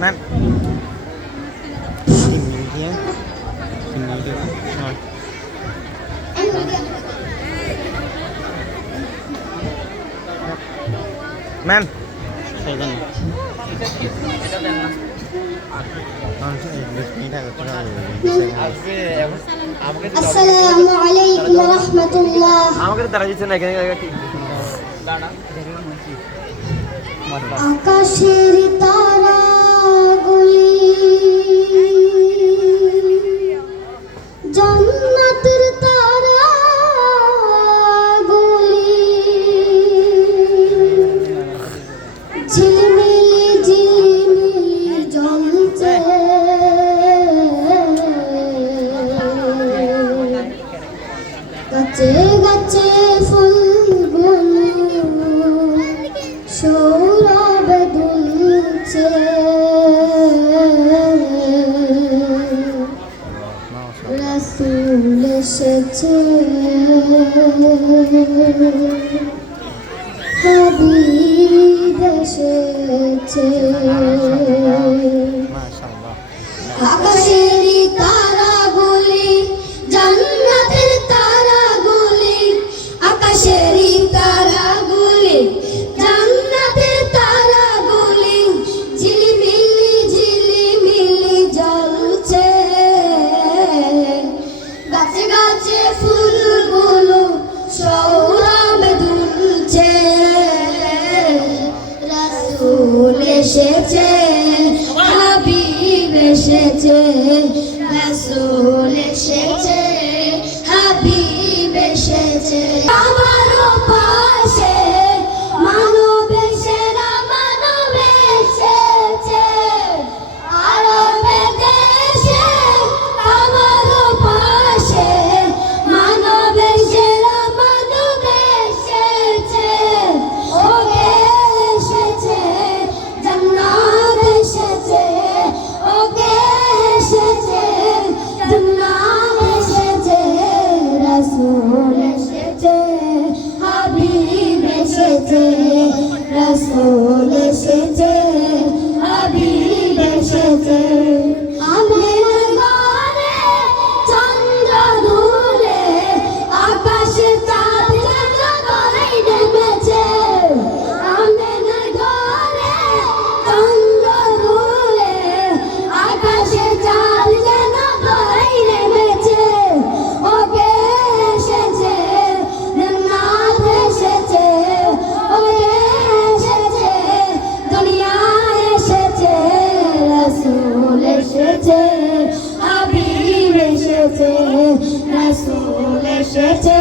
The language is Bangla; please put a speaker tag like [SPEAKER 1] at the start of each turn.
[SPEAKER 1] Ma'am. Tìm mình here. Tìm mình here. Rồi.
[SPEAKER 2] Ma'am.
[SPEAKER 1] Say then.
[SPEAKER 2] আমাকে তারা
[SPEAKER 3] আকাশের তারা গুলি জন্নাতের তারা গুলি ঝিলমিল হাবি দেশেছে এসেছে হাবিব এসেছে রাসূল এসেছে রাসুল এসেছে।